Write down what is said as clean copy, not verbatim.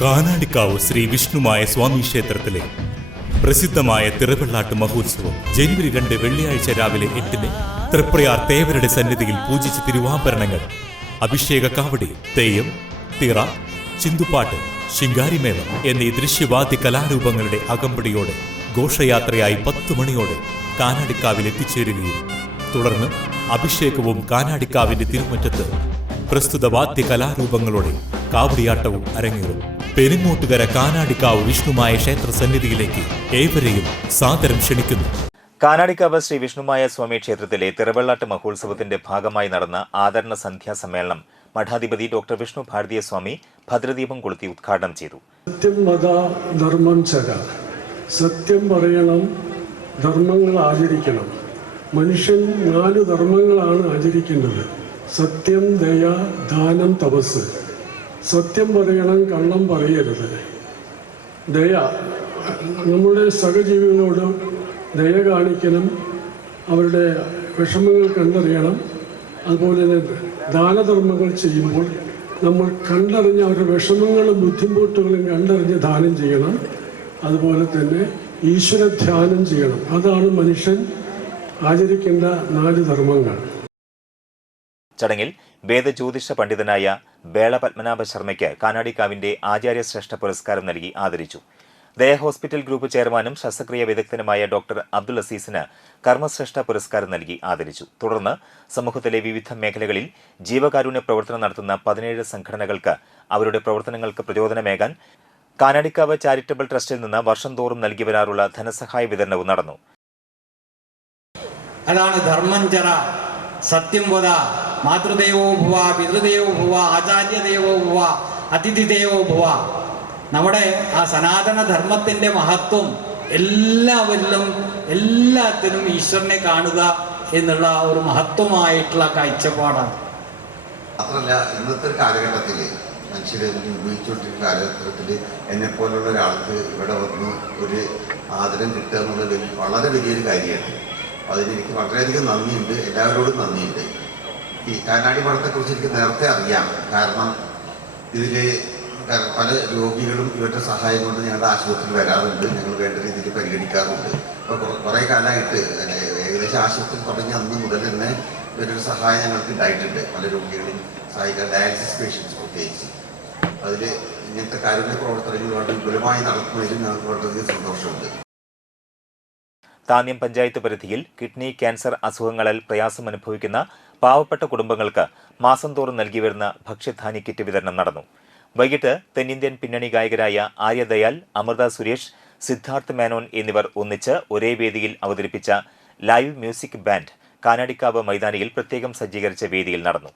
കാനാടിക്കാവ് ശ്രീ വിഷ്ണുമായ സ്വാമി ക്ഷേത്രത്തിലെ പ്രസിദ്ധമായ തിറവെള്ളാട്ട് മഹോത്സവം ജനുവരി 2 വെള്ളിയാഴ്ച രാവിലെ 8-ന് തൃപ്രയാർ തേവരുടെ സന്നിധിയിൽ പൂജിച്ച തിരുവാഭരണങ്ങൾ, അഭിഷേക കാവടി, തെയ്യം, തിറ, ചിന്തുപാട്ട്, ശിങ്കാരിമേളം എന്നീ ദൃശ്യവാദ്യ കലാരൂപങ്ങളുടെ അകമ്പടിയോടെ ഘോഷയാത്രയായി 10 മണിയോടെ കാനാടിക്കാവിൽ എത്തിച്ചേരുകയും തുടർന്ന് അഭിഷേകവും കാനാടിക്കാവിന്റെ തിരുമുറ്റത്ത് പ്രസ്തുത വാദ്യ കലാരൂപങ്ങളോടെ കാവടിയാട്ടവും അരങ്ങേറും. പെരിങ്ങോട്ടുകര കാനാടിക്കാവ് വിഷ്ണുമായ ക്ഷേത്ര സന്നിധിയിലേക്ക് ഏവരെയും സാദരം ക്ഷണിക്കുന്നു. കാനാടിക്കാവ് ശ്രീ വിഷ്ണുമായ സ്വാമി ക്ഷേത്രത്തിലെ തിറവെള്ളാട്ട് മഹോത്സവത്തിന്റെ ഭാഗമായി നടന്ന ആദരണ സന്ധ്യാ സമ്മേളനം മഠാധിപതി ഡോക്ടർ വിഷ്ണു ഭാരതീയ സ്വാമി ഭദ്രദീപം കൊളുത്തി ഉദ്ഘാടനം ചെയ്തു. സത്യം വദ ധർമ്മം ചര, സത്യം പറയണം, ധർമ്മങ്ങൾ ആചരിക്കണം. മനുഷ്യൻ 4 ധർമ്മങ്ങളാണ് ആചരിക്കേണ്ടത്: സത്യം, ദയ, ദാനം, തപസ്. സത്യം പറയണം, കള്ളം പറയരുത്. ദയ, നമ്മുടെ സഹജീവികളോട് ദയ കാണിക്കണം, അവരുടെ വിഷമങ്ങൾ കണ്ടറിയണം. അതുപോലെ തന്നെ ദാനധർമ്മങ്ങൾ ചെയ്യുമ്പോൾ നമ്മൾ കണ്ടറിഞ്ഞ് അവരുടെ വിഷമങ്ങളും ബുദ്ധിമുട്ടുകളും കണ്ടറിഞ്ഞ് ദാനം ചെയ്യണം. അതുപോലെ തന്നെ ഈശ്വര ധ്യാനം ചെയ്യണം. അതാണ് മനുഷ്യൻ ആചരിക്കേണ്ട 4 ധർമ്മങ്ങൾ. ചടങ്ങിൽ വേദജ്യോതിഷ പണ്ഡിതനായ ബേള പത്മനാഭ ശർമ്മയ്ക്ക് കാനാടിക്കാവിന്റെ ആചാര്യശ്രേഷ്ഠ പുരസ്കാരം നൽകി ആദരിച്ചു. ദയ ഹോസ്പിറ്റൽ ഗ്രൂപ്പ് ചെയർമാനും ശസ്ത്രക്രിയ വിദഗ്ധനുമായ ഡോക്ടർ അബ്ദുൾ അസീസിന് കർമ്മശ്രേഷ്ഠ പുരസ്കാരം നൽകി ആദരിച്ചു. തുടർന്ന് സമൂഹത്തിലെ വിവിധ മേഖലകളിൽ ജീവകാരുണ്യ പ്രവർത്തനം നടത്തുന്ന 17 സംഘടനകൾക്ക് അവരുടെ പ്രവർത്തനങ്ങൾക്ക് പ്രചോദനമേകാൻ കാനാടിക്കാവ് ചാരിറ്റബിൾ ട്രസ്റ്റിൽ നിന്ന് വർഷം തോറും നൽകി വരാറുള്ള ധനസഹായ വിതരണവും നടന്നു. അതാണ് ധർമ്മഞ്ചര, സത്യം വദ, മാതൃദേവോ ഭവ, പിതൃദേവോ ഭവ, ആചാര്യദേവോ ഭവ, അതിഥിദേവോ ഭവ. നമ്മുടെ ആ സനാതന ധർമ്മത്തിൻ്റെ മഹത്വം എല്ലാത്തിനും ഈശ്വരനെ കാണുക എന്നുള്ള ഒരു മഹത്വമായിട്ടുള്ള കാഴ്ചപ്പാടാണ്. മാത്രമല്ല, ഇന്നത്തെ കാലഘട്ടത്തിൽ മനുഷ്യരെ ഉപയോഗിച്ചുകൊണ്ടിരിക്കുന്ന കാലഘട്ടത്തിൽ എന്നെപ്പോലുള്ള ഒരാൾക്ക് ഇവിടെ വന്ന് ഒരു ആദരം കിട്ടുക എന്നുള്ളത് വളരെ വലിയൊരു കാര്യമാണ്. അതിനെനിക്ക് വളരെയധികം നന്ദിയുണ്ട്, എല്ലാവരോടും നന്ദിയുണ്ട്. ഈ കാനാടി മഠത്തെക്കുറിച്ച് എനിക്ക് നേരത്തെ അറിയാം. കാരണം ഇതിൽ പല രോഗികളും ഇവരുടെ സഹായം കൊണ്ട് ഞങ്ങളുടെ ആശുപത്രിയിൽ വരാറുണ്ട്, ഞങ്ങൾ വേണ്ട രീതിയിൽ പരിഗണിക്കാറുണ്ട്. അപ്പോൾ കുറേ കാലമായിട്ട് ഏകദേശം ആശുപത്രി തുടങ്ങിയ അന്ന് മുതൽ തന്നെ ഇവരുടെ സഹായം ഞങ്ങൾക്ക് ഉണ്ടായിട്ടുണ്ട്. പല രോഗികളെയും സഹായിക്കാൻ, ഡയാലിസിസ് പേഷ്യൻസ് പ്രത്യേകിച്ച്. അതിൽ ഇങ്ങനത്തെ കാരുണ്യ പ്രവർത്തനങ്ങൾ വളരെ വിപുലമായി നടത്തുന്നതിലും ഞങ്ങൾക്ക് വളരെയധികം സന്തോഷമുണ്ട്. താന്യം പഞ്ചായത്ത് പരിധിയിൽ കിഡ്നി ക്യാൻസർ അസുഖങ്ങളിൽ പ്രയാസം അനുഭവിക്കുന്ന പാവപ്പെട്ട കുടുംബങ്ങൾക്ക് മാസം തോറും നൽകി വരുന്ന ഭക്ഷ്യധാന്യ കിറ്റ് വിതരണം നടന്നു. വൈകിട്ട് തെന്നിന്ത്യൻ പിന്നണി ഗായകരായ ആര്യദയാൽ, അമൃത സുരേഷ്, സിദ്ധാർത്ഥ് മേനോൻ എന്നിവർ ഒന്നിച്ച് ഒരേ വേദിയിൽ അവതരിപ്പിച്ച ലൈവ് മ്യൂസിക് ബാൻഡ് കാനാടിക്കാവ് മൈതാനിയിൽ പ്രത്യേകം സജ്ജീകരിച്ച വേദിയിൽ നടന്നു.